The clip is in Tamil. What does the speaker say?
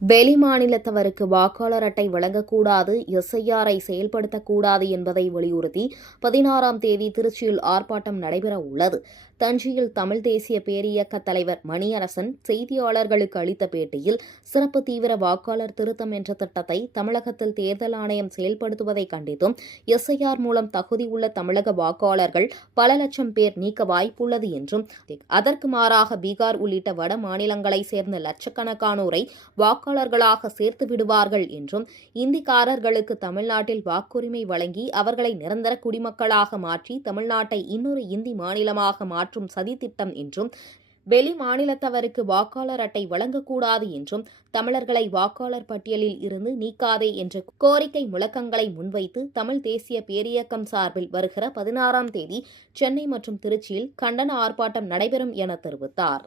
வெளி மாநிலத்தவருக்கு வாக்காளர் அட்டை வழங்கக்கூடாது, எஸ்ஐஆரை செயல்படுத்தக்கூடாது என்பதை வலியுறுத்தி 16ஆம் தேதி திருச்சியில் ஆர்ப்பாட்டம் நடைபெற உள்ளது. தஞ்சையில் தமிழ் தேசிய பேரியக்க தலைவர் மணியரசன் செய்தியாளர்களுக்கு அளித்த பேட்டியில், சிறப்பு தீவிர வாக்காளர் திருத்தம் என்ற திட்டத்தை தமிழகத்தில் தேர்தல் ஆணையம் செயல்படுத்துவதை கண்டித்தும், எஸ்ஐஆர் மூலம் தகுதி உள்ள தமிழக வாக்காளர்கள் பல லட்சம் பேர் நீக்க வாய்ப்புள்ளது என்றும், அதற்கு மாறாக பீகார் உள்ளிட்ட வட மாநிலங்களைச் சேர்ந்த லட்சக்கணக்கானோரை வாக்காளர்களாக சேர்த்து விடுவார்கள் என்றும், இந்திக்காரர்களுக்கு தமிழ்நாட்டில் வாக்குரிமை வழங்கி அவர்களை நிரந்தர குடிமக்களாக மாற்றி தமிழ்நாட்டை இன்னொரு இந்தி மாநிலமாக மாற்றும் சதித்திட்டம் என்றும், வெளி மாநிலத்தவருக்கு வாக்காளர் அட்டை வழங்கக்கூடாது என்றும், தமிழர்களை வாக்காளர் பட்டியலில் இருந்து நீக்காதே என்ற கோரிக்கை முழக்கங்களை முன்வைத்து தமிழ் தேசிய பேரியக்கம் சார்பில் வருகிற 16ஆம் தேதி சென்னை மற்றும் திருச்சியில் கண்டன ஆர்ப்பாட்டம் நடைபெறும் என தெரிவித்தார்.